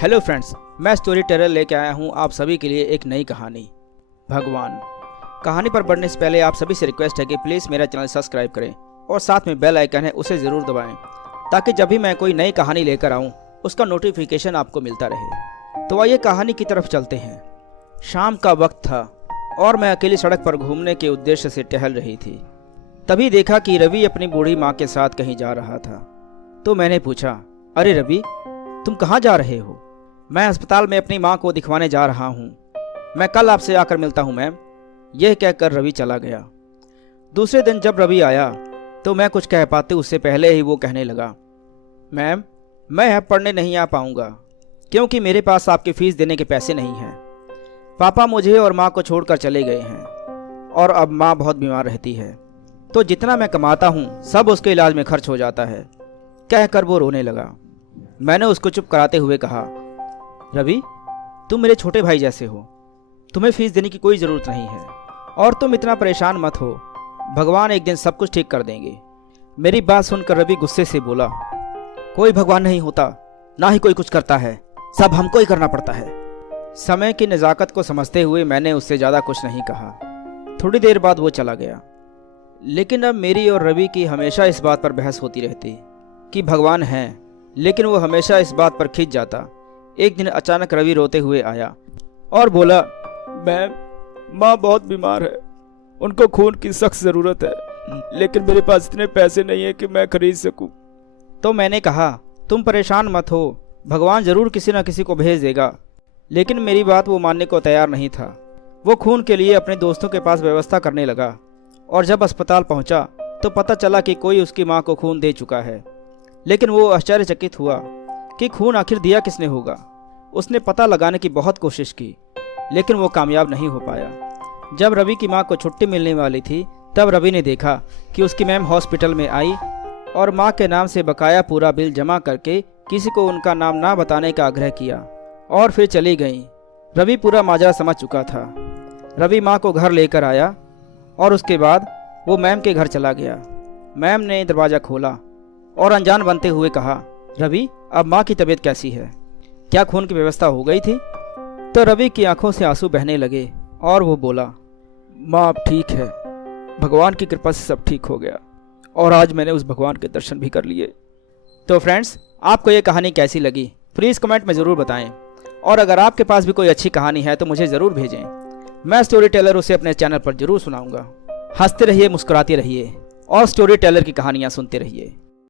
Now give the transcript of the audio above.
Hello friends, मैं story teller लेके आया हूँ आप सभी के लिए एक नई कहानी भगवान। कहानी पर बढ़ने से पहले आप सभी से रिक्वेस्ट है कि प्लीज़ मेरा चैनल सब्सक्राइब करें और साथ में बेल आइकन है उसे ज़रूर दबाएं ताकि जब भी मैं कोई नई कहानी लेकर आऊँ उसका नोटिफिकेशन आपको मिलता रहे। तो आइए कहानी की तरफ चलते हैं। शाम का वक्त था और मैं अकेली सड़क पर घूमने के उद्देश्य से टहल रही थी। तभी देखा कि रवि अपनी बूढ़ी माँ के साथ कहीं जा रहा था। तो मैंने पूछा, अरे रवि, तुम कहाँ जा रहे हो? मैं अस्पताल में अपनी माँ को दिखवाने जा रहा हूँ। मैं कल आपसे आकर मिलता हूँ मैम। यह कहकर रवि चला गया। दूसरे दिन जब रवि आया तो मैं कुछ कह पाते उससे पहले ही वो कहने लगा, मैम, मैं अब पढ़ने नहीं आ पाऊँगा क्योंकि मेरे पास आपकी फ़ीस देने के पैसे नहीं हैं। पापा मुझे और माँ को छोड़कर चले गए हैं और अब माँ बहुत बीमार रहती है, तो जितना मैं कमाता हूँ सब उसके इलाज में खर्च हो जाता है। कहकर वो रोने लगा। मैंने उसको चुप कराते हुए कहा, रवि, तुम मेरे छोटे भाई जैसे हो, तुम्हें फीस देने की कोई ज़रूरत नहीं है और तुम इतना परेशान मत हो, भगवान एक दिन सब कुछ ठीक कर देंगे। मेरी बात सुनकर रवि गुस्से से बोला, कोई भगवान नहीं होता, ना ही कोई कुछ करता है, सब हमको ही करना पड़ता है। समय की नज़ाकत को समझते हुए मैंने उससे ज़्यादा कुछ नहीं कहा। थोड़ी देर बाद वो चला गया। लेकिन अब मेरी और रवि की हमेशा इस बात पर बहस होती रहती कि भगवान है, लेकिन वो हमेशा इस बात पर खिंच जाता। एक दिन अचानक रवि रोते हुए आया और बोला, मैम, माँ बहुत बीमार है, उनको खून की सख्त ज़रूरत है, लेकिन मेरे पास इतने पैसे नहीं है कि मैं खरीद सकूं। तो मैंने कहा, तुम परेशान मत हो, भगवान ज़रूर किसी न किसी को भेज देगा। लेकिन मेरी बात वो मानने को तैयार नहीं था। वो खून के लिए अपने दोस्तों के पास व्यवस्था करने लगा और जब अस्पताल पहुंचा तो पता चला कि कोई उसकी माँ को खून दे चुका है। लेकिन वो आश्चर्यचकित हुआ कि खून आखिर दिया किसने होगा। उसने पता लगाने की बहुत कोशिश की, लेकिन वो कामयाब नहीं हो पाया। जब रवि की माँ को छुट्टी मिलने वाली थी तब रवि ने देखा कि उसकी मैम हॉस्पिटल में आई और माँ के नाम से बकाया पूरा बिल जमा करके किसी को उनका नाम ना बताने का आग्रह किया और फिर चली गई। रवि पूरा माजरा समझ चुका था। रवि माँ को घर लेकर आया और उसके बाद वो मैम के घर चला गया। मैम ने दरवाज़ा खोला और अनजान बनते हुए कहा, रवि, अब माँ की तबीयत कैसी है? क्या खून की व्यवस्था हो गई थी? तो रवि की आंखों से आंसू बहने लगे और वो बोला, माँ अब ठीक है, भगवान की कृपा से सब ठीक हो गया और आज मैंने उस भगवान के दर्शन भी कर लिए। तो फ्रेंड्स, आपको ये कहानी कैसी लगी प्लीज़ कमेंट में ज़रूर बताएं और अगर आपके पास भी कोई अच्छी कहानी है तो मुझे ज़रूर भेजें। मैं स्टोरी टेलर उसे अपने चैनल पर ज़रूर सुनाऊँगा। हंसते रहिए, मुस्कुराते रहिए और स्टोरी टेलर की कहानियाँ सुनते रहिए।